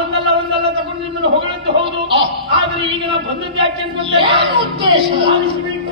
ಒಂದಲ್ಲ ತಗೊಂಡು ನಿಮ್ಮನ್ನು ಹೊಗಳದ್ದು ಹೌದು. ಆದ್ರೆ ಈಗ ನಾವು ಬಂದದ್ದು ಯಾಕೆ ಅಂತ ಆಲಿಸಬೇಕು.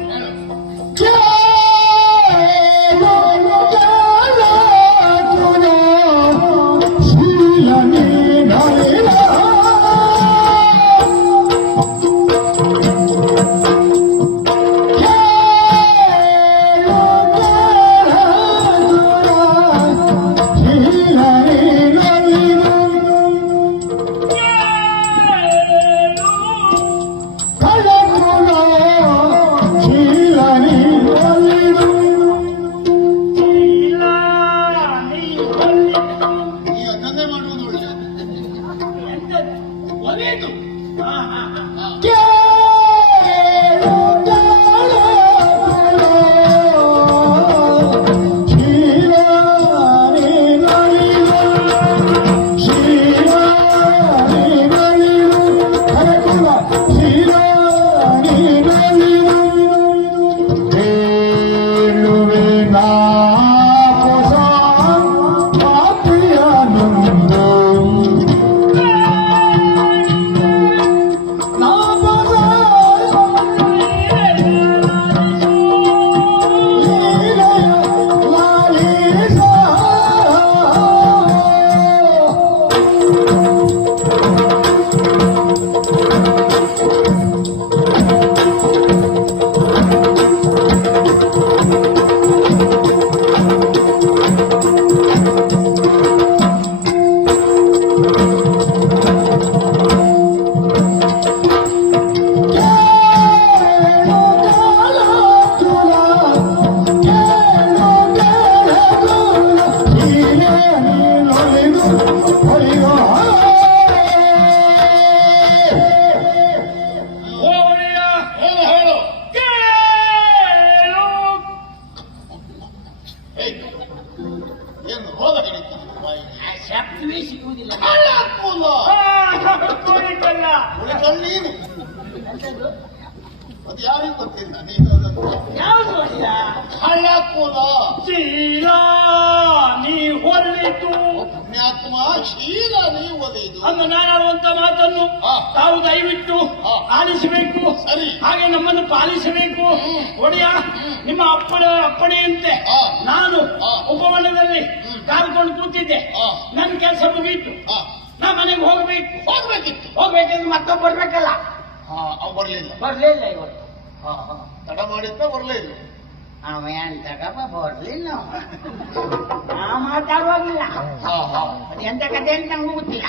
ಶಬ್ದವೇ ಸಿಗುವುದಿಲ್ಲ. ಅದು ಯಾರಿಗೂ ಗೊತ್ತಿಲ್ಲ. ನೀನು ಯಾವುದು ಅಲ್ಲ ಹಳ್ಳ ಕೂದ ಶೀಲ ನೀ ಹೊರಲಿತು. ಪುಣ್ಯಾತ್ಮ ಶೀಲ ನೀ ಒದೆದು ಅಂದು ನಾನಾಡುವಂತ ಮಾತನ್ನು ತಾವು ದಯವಿಟ್ಟು ಆಲಿಸಬೇಕು. ಸರಿ. ಹಾಗೆ ನಮ್ಮನ್ನು ಪಾಲಿಸಬೇಕು. ಒಡೆಯ ನಿಮ್ಮ ಅಪ್ಪಣೆಯಂತೆ ನಾನು ಉಪವನದಲ್ಲಿ ಕಾಲ್ಕೊಂಡು ಕೂತಿದ್ದೆ. ನನ್ನ ಕೆಲಸ ಮುಗಿಯಿತು. ನಾ ಮನೆಗೆ ಹೋಗ್ಬೇಕಿತ್ತು. ಹೋಗ್ಬೇಕೆಂದ್ರೆ ಮತ್ತೊಬ್ಬ ಬರ್ಬೇಕಲ್ಲ. ಅವ್ ಬರ್ಲಿಲ್ಲ ಇವತ್ತು. ತಡ ಮಾಡಿದ್ದ ಬರ್ಲೇ ಇಲ್ಲ. ಅವ ಎಂತಕಪ್ಪ ಬರ್ಲಿಲ್ಲ. ನಾ ಮಾತಾಡುವಾಗಿಲ್ಲ. ಎಂತ ಕತೆ ಅಂತ ನಂಗೆ ಗೊತ್ತಿಲ್ಲ.